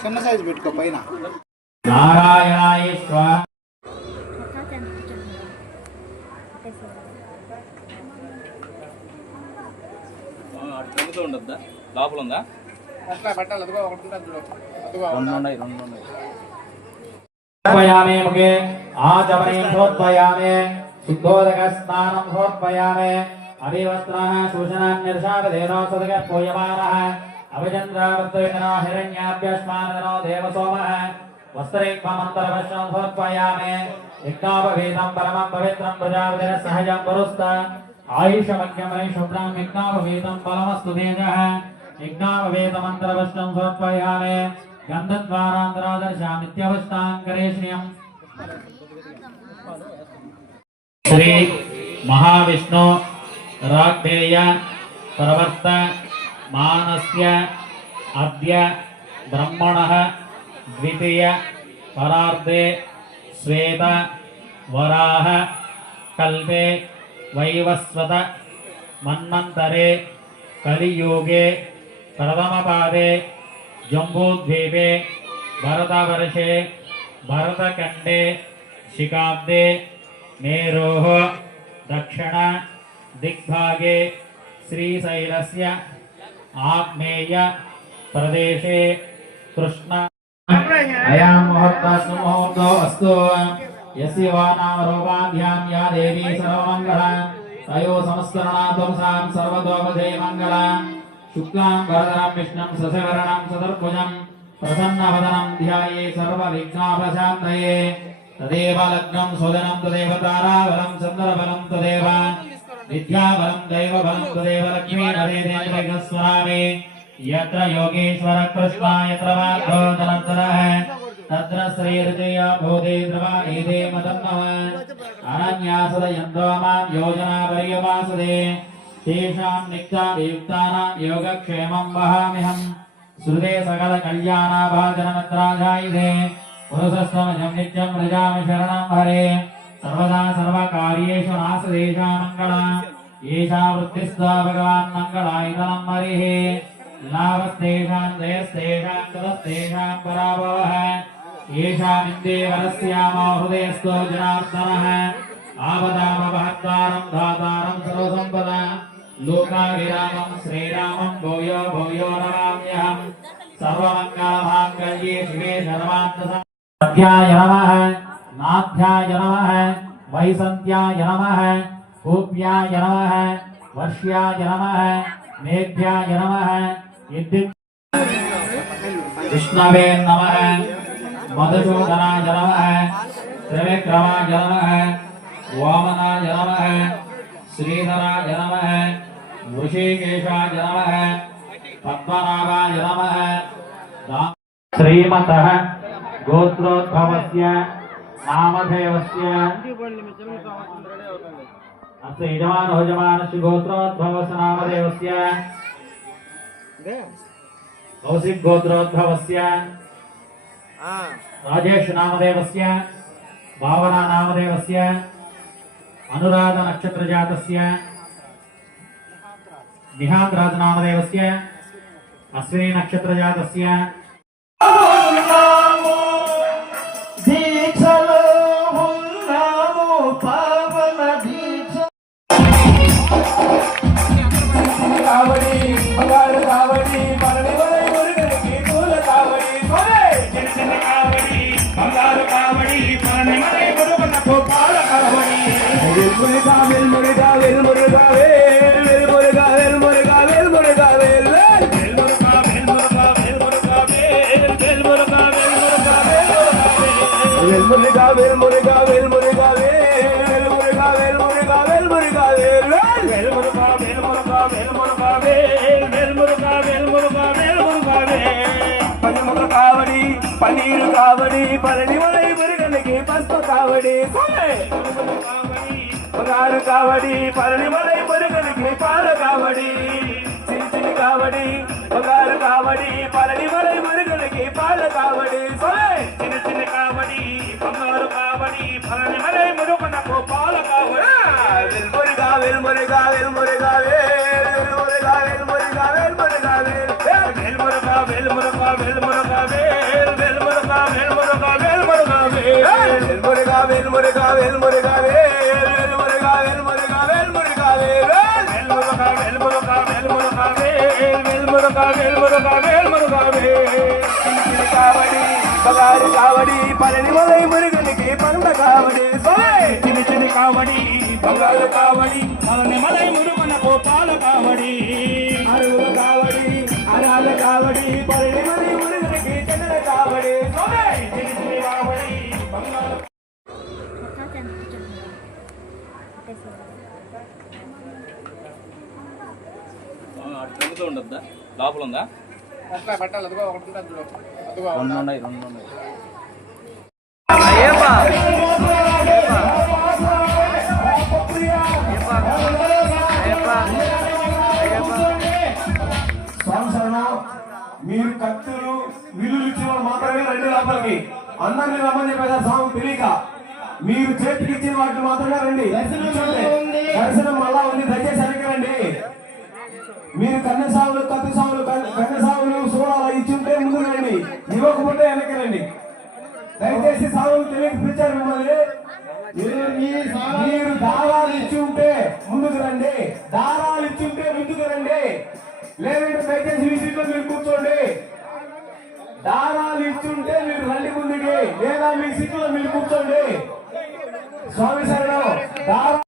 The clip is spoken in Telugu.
చిన్న సైజు పెట్టుకో పైన. నారాయణాయ స్వాహ. ఉండద్దా లోపల ఉందా? मुखे आचमनीं समर्पयामि शुद्धोदकस्नानं समर्पयामि अभिवस्त्रः शोषणान्यर्षावधेनो सदकः पूयमानः अभिचन्द्रावृत्तविनो हिरण्याभ्यस्माननो देवसोमः वस्त्रैक्ममन्तरवश्यं समर्पयामि यज्ञोपवीतं परमं पवित्रं प्रजापतिः सहजं पुरुस्त आयुषमज्ञमणि शुभ्रं यज्ञोपवीतं फलमस्तु तेजः यज्ञोपवीतमन्तरवश्यं समर्पयामि गंधद्वारांतरादर्शामित्यवस्तांकरेश्रियम् श्री महाविष्णु राग्भेय प्रवर्त मानस्य अद्य ब्रह्मणः द्वितीय परार्धे श्वेत वराह कल्पे वैवस्वत मन्वन्तरे कलियुगे प्रथमपादे जम्बूद्वीपे भरतवर्षे भरतखण्डे शिखाब्दे मेरोः दक्षिण दिग्भागे श्रीशैलस्य आग्नेय प्रदेशे कृष्ण अयं मुहूर्तः सुमुहूर्तो अस्तु यस्य वा नाम रूपाभ्यां या देवी सर्वमङ्गला तयो संस्करणार्थं सां सर्वतोपदे मङ्गला शुक्लां वरदं विष्णुं शशिवर्णं चतुर्भुजं प्रसन्नवदनं ध्याये सर्वविघ्नोपशान्तये तदेव लग्नं सुदनं तदेव ताराबलं चन्द्रबलं तदेव विद्याबलं दैवबलं तदेव लक्ष्मीनरेन्द्रस्वामी यत्र योगेश्वर कृष्ण यत्र वाग्भो धनञ्जनः तत्र श्रीर्जय भूते द्रवाणीते मदन्नः अनन्यासदयन्तो मां योजना पर्यवासदे तेषां नित्याभियुक्तानां योगक्षेमं वहाम्यहं श्रुते सकलकल्याणाभाजनमत्राजायिते पुरुषस्तमजं नित्यं व्रजामि शरणं हरे सर्वदा सर्वकार्येषु नासदेशा मङ्गला येषा वृत्तिस्त्वा भगवान् मङ्गलायतनं हरिः लाभस्तेषां जयस्तेषां तदस्तेषां पराभवः येषामिन्दे वरस्यामो हृदयस्थो जनार्दनः आपदामपहर्तारं दातारं सर्वसम्पदा लोकाभिरामं श्रीरामं भूयो भूयो नमाम्यहं सर्वमङ्गलमाङ्गल्ये शिवे सर्वार्थसाध्याय नमः नाथ्याय नमः वैसन्त्याय नमः भूभ्याय नमः वर्ष्याय नमः मेघ्याय नमः विष्णवे नमः मधुसूदनाय नमः त्रिविक्रमाय नमः वामनाय नमः श्रीधराय नमः ऋषिकेशाय नमः पद्मनाभाय नमः श्रीमतः गोत्रोद्भवस्य नामधेयस्य अस्य यजमानस्य गोत्रोद्भवस्य नामधेयस्य कौशिक गोत्रोद्भवस्य राजेश नामधेयस्य भावना नामधेयस्य अनुराध नक्षत्र जातस्य निहांतराज नामधेयस्य अश्विनी नक्षत्र जातस्य पनीर कावड़ी परनी वाली मुर्गन के पस्त कावड़ी पगार कावड़ी परनी वाली मुर्गन के पार कावड़ी चिन चिन कावड़ी पगार कावड़ी परनी वाली मुर्गन के पार వేల్మురుగా వేల్ వేల్మురుగా వేల్మురుగా వేల్మురుగా వేల్మురుగా వేల్మురుగా వేల్మురుగా వేల్ వేల్మురుగా వేల్మురుగా వేల్మురుగా వేల్ వేల్మురుగా వేల్మురుగా వేల్మురుగా వేల్ వేల్మురుగా వేల్మురుగా వేల్మురుగా వేల్ కావడి బగారి కావడి పలని మొలై మురుగనికి పంట కావడి చిన్న చిన్న కావడి బంగారు కావడి పలని మొలై మురుగనకు పాల కావడి అరుగుల కావడి అరాల కావడి పలని మొలై మురుగనికి చెన్నెల కావడి చిన్న చిన్న కావడి బంగారు తిరుగుతూ ఉండద్దా లోపల ఉందా రెండు ఉన్నాయి మీరు కత్తులు విల్లులు ఇచ్చిన వాళ్ళు మాత్రమే రండి లోపలికి అందరినీ రమ్మని చెప్పేదా స్వామి తెలియక మీరు చేతికి ఇచ్చిన వాటిని మాత్రమే రండి దర్శనం మళ్ళా ఉంది దయచేసి వెనక్కి రండి మీరు కన్నె సాగులు కత్తి సాగులు కన్నె సాగులు సోడాలు ఇచ్చుంటే ముందు రండి ఇవ్వకపోతే వెనక్కి రండి దయచేసి సాగులు తెలియక పిలిచారు మిమ్మల్ని మీరు దారాలు ఇచ్చి ఉంటే ముందుకు రండి దారాలు ఇచ్చి ఉంటే ముందుకు రండి లేదంటే దయచేసి మీ సీట్లో మీరు కూర్చోండి దారాలు ఇచ్చుంటే మీరు రండి ముందుకి లేదా మీ సీట్లో మీరు కూర్చోండి స్వామి శరణం దారా